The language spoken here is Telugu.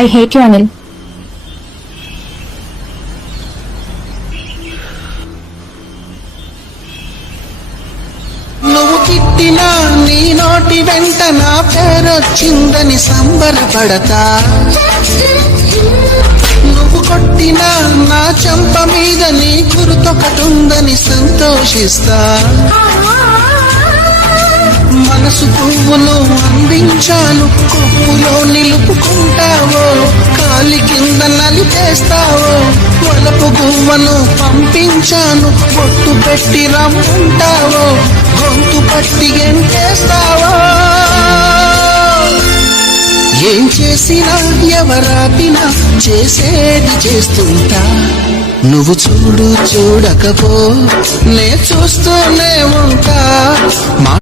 I hate you, Anil. నువ్వు తిట్టినా నీ నోటి వెంట నా పేరొచ్చిందని సంబరపడతా, నువ్వు కొట్టినా నా చెంప మీద నీ గుర్తొకటుందని సంతోషిస్తా. మనసు పువ్వును అందించాను, కొప్పులో నిలుపుకుంటావో, కాలి కింద నలిపేస్తావో. వలపు గువ్వను పంపించాను, బొట్టు పెట్టి రమ్మంటావో, గొంతు పట్టి గెంటేస్తావో. ఏం చేసినా ఎవరాపినా చేసేది చేస్తుంటా. నువ్వు చూడకపో నే చూస్తూనే ఉంటా.